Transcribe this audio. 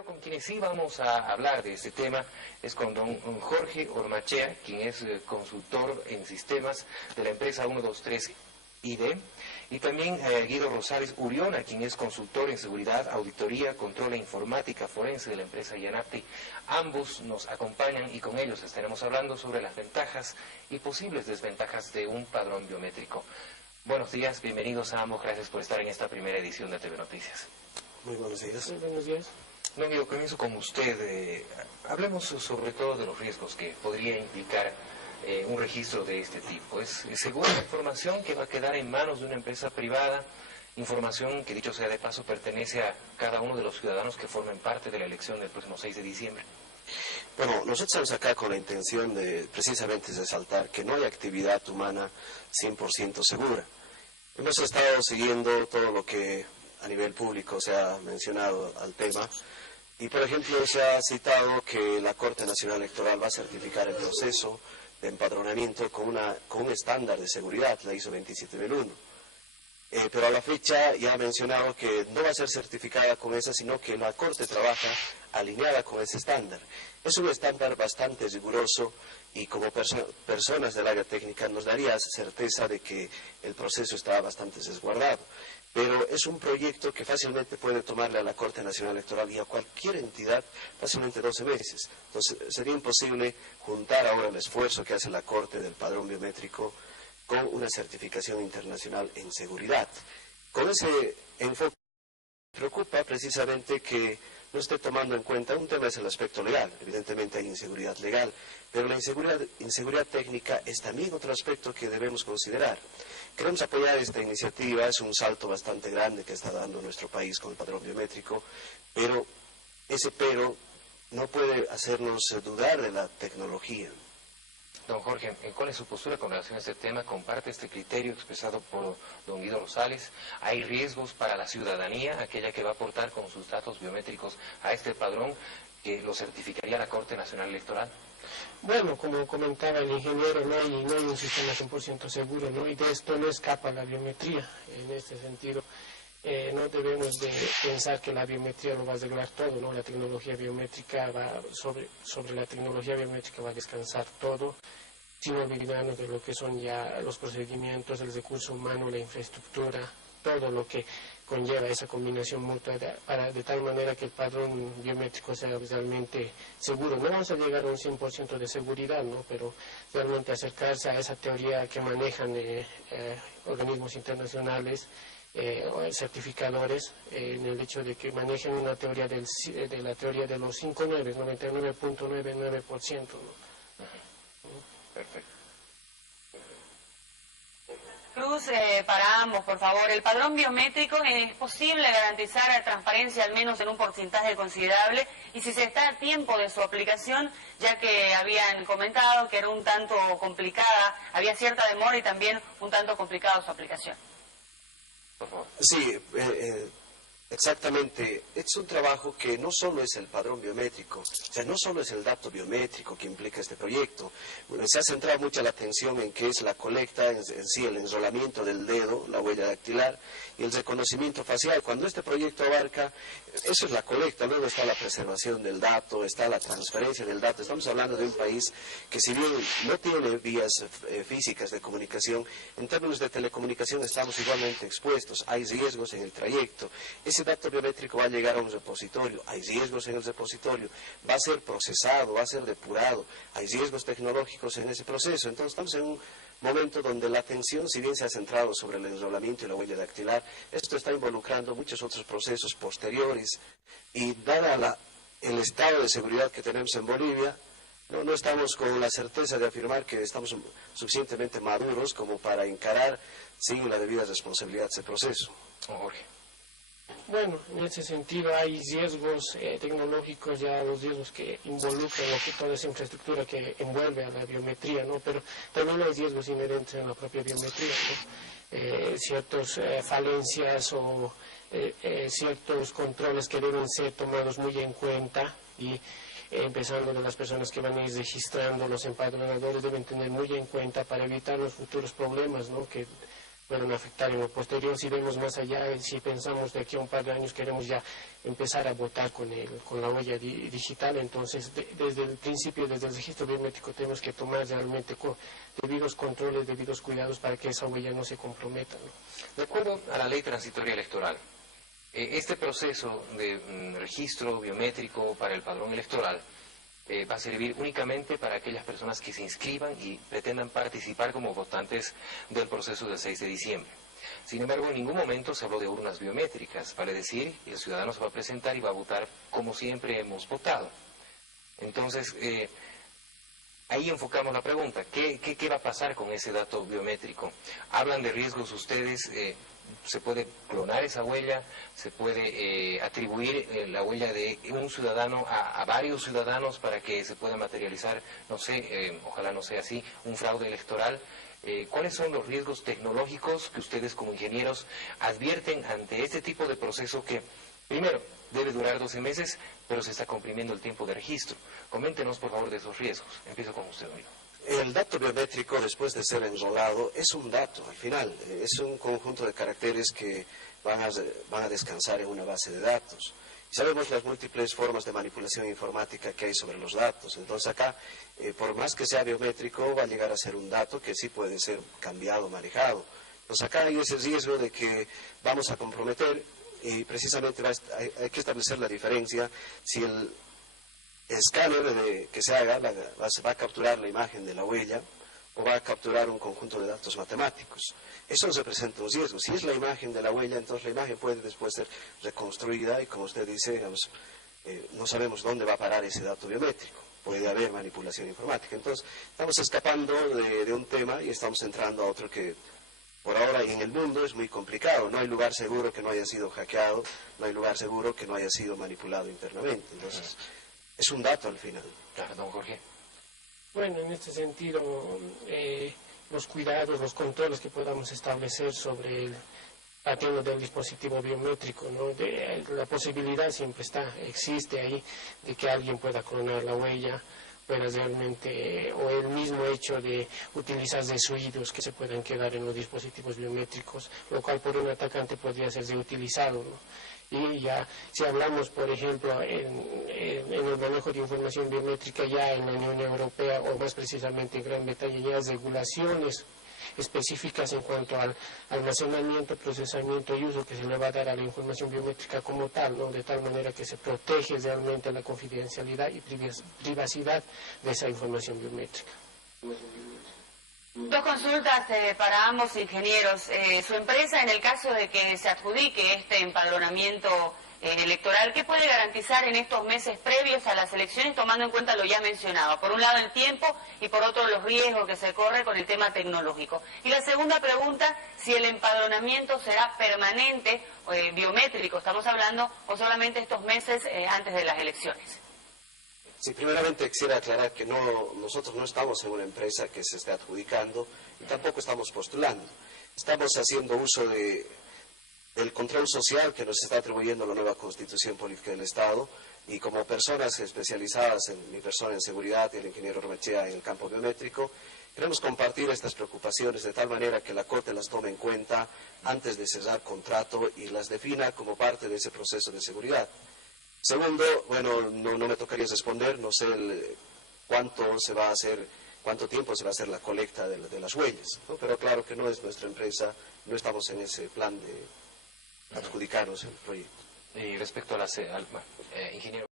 Pero con quienes sí vamos a hablar de este tema es con don Jorge Ormachea, quien es consultor en sistemas de la empresa 123 ID, y también Guido Rosales Uriona, quien es consultor en seguridad, auditoría, control e informática forense de la empresa Yanapti. Ambos nos acompañan y con ellos estaremos hablando sobre las ventajas y posibles desventajas de un padrón biométrico. Buenos días, bienvenidos a ambos, gracias por estar en esta primera edición de TV Noticias. Muy buenos días. Muy buenos días. No, Guido, comienzo con usted. Hablemos sobre todo de los riesgos que podría implicar un registro de este tipo. ¿Es segura la información que va a quedar en manos de una empresa privada? Información que, dicho sea de paso, pertenece a cada uno de los ciudadanos que formen parte de la elección del próximo 6 de diciembre. Bueno, nosotros estamos acá con la intención de precisamente resaltar que no hay actividad humana 100% segura. Hemos estado siguiendo todo lo que a nivel público se ha mencionado al tema y, por ejemplo, se ha citado que la Corte Nacional Electoral va a certificar el proceso de empadronamiento con un estándar de seguridad, la ISO 27001. Pero a la fecha ya ha mencionado que no va a ser certificada con esa, sino que la Corte trabaja alineada con ese estándar. Es un estándar bastante riguroso y como personas del área técnica nos daría certeza de que el proceso está bastante resguardado. Pero es un proyecto que fácilmente puede tomarle a la Corte Nacional Electoral y a cualquier entidad fácilmente 12 meses. Entonces sería imposible juntar ahora el esfuerzo que hace la Corte del padrón biométrico con una certificación internacional en seguridad. Con ese enfoque preocupa precisamente que no esté tomando en cuenta, un tema es el aspecto legal, evidentemente hay inseguridad legal, pero la inseguridad técnica es también otro aspecto que debemos considerar. Queremos apoyar esta iniciativa, es un salto bastante grande que está dando nuestro país con el padrón biométrico, pero ese pero no puede hacernos dudar de la tecnología. Don Jorge, ¿cuál es su postura con relación a este tema? ¿Comparte este criterio expresado por don Guido Rosales? ¿Hay riesgos para la ciudadanía, aquella que va a aportar con sus datos biométricos a este padrón que lo certificaría la Corte Nacional Electoral? Bueno, como comentaba el ingeniero, no hay un sistema 100% seguro, ¿no? Y de esto no escapa la biometría. En este sentido, no debemos de pensar que la biometría lo va a arreglar todo, ¿no? La tecnología biométrica va sobre la tecnología biométrica va a descansar todo, sin olvidarnos de lo que son ya los procedimientos, el recurso humano, la infraestructura, todo lo que conlleva esa combinación mutua de tal manera que el padrón biométrico sea realmente seguro. No vamos a llegar a un 100% de seguridad, ¿no? Pero realmente acercarse a esa teoría que manejan organismos internacionales, certificadores, en el hecho de que manejen una teoría de la teoría de los 5 9, 99.99%, ¿no? Perfecto. Cruz, para ambos, por favor, ¿el padrón biométrico es posible garantizar transparencia al menos en un porcentaje considerable? Y si se está a tiempo de su aplicación, ya que habían comentado que era un tanto complicada, había cierta demora y también un tanto complicada su aplicación. Por favor. Sí, exactamente. Es un trabajo que no solo es el padrón biométrico, o sea, no solo es el dato biométrico que implica este proyecto. Bueno, se ha centrado mucha la atención en qué es la colecta, en sí el enrolamiento del dedo, la huella dactilar y el reconocimiento facial. Cuando este proyecto abarca, eso es la colecta, luego está la preservación del dato, está la transferencia del dato. Estamos hablando de un país que, si bien no tiene vías físicas de comunicación, en términos de telecomunicación estamos igualmente expuestos. Hay riesgos en el trayecto. Ese dato biométrico va a llegar a un repositorio, hay riesgos en el repositorio, va a ser procesado, va a ser depurado, hay riesgos tecnológicos en ese proceso. Entonces estamos en un momento donde la atención, si bien se ha centrado sobre el enrolamiento y la huella dactilar, esto está involucrando muchos otros procesos posteriores y dada el estado de seguridad que tenemos en Bolivia, no estamos con la certeza de afirmar que estamos suficientemente maduros como para encarar sin la debida responsabilidad ese proceso. Jorge. Bueno, en ese sentido hay riesgos tecnológicos, ya los riesgos que involucran toda esa infraestructura que envuelve a la biometría, ¿no? Pero también hay riesgos inherentes en la propia biometría, ¿no? Ciertas falencias o ciertos controles que deben ser tomados muy en cuenta y empezando de las personas que van a ir registrando, los empadronadores deben tener muy en cuenta para evitar los futuros problemas, ¿no? Que pueden afectar en lo posterior. Si vemos más allá, si pensamos de aquí a un par de años queremos ya empezar a votar con la huella digital, entonces desde el principio, desde el registro biométrico tenemos que tomar realmente debidos controles, debidos cuidados para que esa huella no se comprometa, ¿no? De acuerdo a la ley transitoria electoral, este proceso de registro biométrico para el padrón electoral va a servir únicamente para aquellas personas que se inscriban y pretendan participar como votantes del proceso del 6 de diciembre. Sin embargo, en ningún momento se habló de urnas biométricas, vale decir, el ciudadano se va a presentar y va a votar como siempre hemos votado. Entonces, ahí enfocamos la pregunta, ¿qué va a pasar con ese dato biométrico? ¿Hablan de riesgos ustedes? ¿Se puede clonar esa huella? ¿Se puede atribuir la huella de un ciudadano a varios ciudadanos para que se pueda materializar, no sé, ojalá no sea así, un fraude electoral? ¿Cuáles son los riesgos tecnológicos que ustedes como ingenieros advierten ante este tipo de proceso que, primero, debe durar 12 meses, pero se está comprimiendo el tiempo de registro? Coméntenos, por favor, de esos riesgos. Empiezo con usted, amigo. El dato biométrico, después de ser enrolado, es un dato, al final. Es un conjunto de caracteres que van a descansar en una base de datos. Y sabemos las múltiples formas de manipulación informática que hay sobre los datos. Entonces acá, por más que sea biométrico, va a llegar a ser un dato que sí puede ser cambiado, manejado. Entonces acá hay ese riesgo de que vamos a comprometer, y precisamente hay que establecer la diferencia si el escáner que se haga va a capturar la imagen de la huella o va a capturar un conjunto de datos matemáticos. Eso nos representa un riesgo. Si es la imagen de la huella, entonces la imagen puede después ser reconstruida y, como usted dice, digamos, no sabemos dónde va a parar ese dato biométrico. Puede haber manipulación informática. Entonces, estamos escapando de un tema y estamos entrando a otro que por ahora en el mundo es muy complicado. No hay lugar seguro que no haya sido hackeado, no hay lugar seguro que no haya sido manipulado internamente. Entonces, es un dato al final. Claro, don Jorge. Bueno, en este sentido, los cuidados, los controles que podamos establecer sobre partiendo del dispositivo biométrico, ¿no? La posibilidad siempre existe ahí de que alguien pueda clonar la huella, pueda realmente, o el mismo hecho de utilizar residuos que se puedan quedar en los dispositivos biométricos, lo cual por un atacante podría ser reutilizado, ¿no? Y ya, si hablamos, por ejemplo, en el manejo de información biométrica ya en la Unión Europea, o más precisamente en Gran Bretaña, ya hay regulaciones específicas en cuanto al almacenamiento, procesamiento y uso que se le va a dar a la información biométrica como tal, ¿no? De tal manera que se protege realmente la confidencialidad y privacidad de esa información biométrica. Dos consultas para ambos ingenieros. Su empresa, en el caso de que se adjudique este empadronamiento electoral, ¿qué puede garantizar en estos meses previos a las elecciones, tomando en cuenta lo ya mencionado? Por un lado el tiempo y por otro los riesgos que se corre con el tema tecnológico. Y la segunda pregunta, si el empadronamiento será permanente, biométrico estamos hablando, o solamente estos meses antes de las elecciones. Sí, primeramente quisiera aclarar que nosotros no estamos en una empresa que se esté adjudicando y tampoco estamos postulando. Estamos haciendo uso del control social que nos está atribuyendo la nueva Constitución Política del Estado, y como personas especializadas, mi persona en seguridad y el ingeniero Ormachea en el campo biométrico, queremos compartir estas preocupaciones de tal manera que la Corte las tome en cuenta antes de cerrar contrato y las defina como parte de ese proceso de seguridad. Segundo, bueno, no me tocaría responder, no sé cuánto tiempo se va a hacer la colecta de las huellas, ¿no? Pero claro que no es nuestra empresa, no estamos en ese plan de adjudicarnos el proyecto. Y respecto a ingeniero.